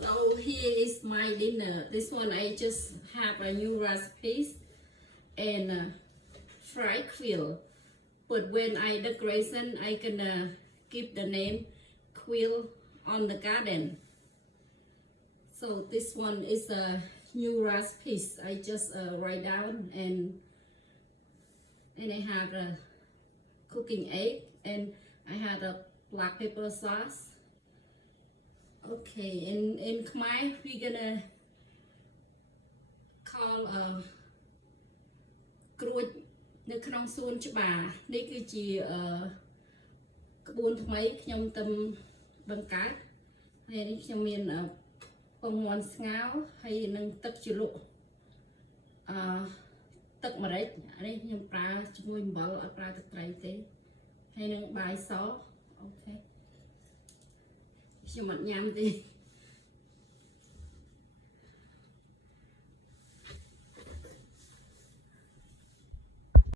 So here is my dinner. This one I just have a new recipes and fried quail. But when I decoration, I can give the name quail on the garden. So this one is a new recipes. I just write down and I have a cooking egg and I had a black pepper sauce. Okay, in Khmer we're gonna call ក្រួចនៅក្នុងសួនច្បារនេះគឺជាក្បួនថ្មីខ្ញុំទៅបង្កើតហើយនេះខ្ញុំមានពងមាន់ស្ងោរហើយនឹងទឹកជ្រលក់ទឹកម្រេចនេះខ្ញុំប្រើជាមួយអំបិលអត់ប្រើទឹកត្រីទេហើយនឹងបាយសអូខេខ្ញុំអត់ញ៉ាំទេ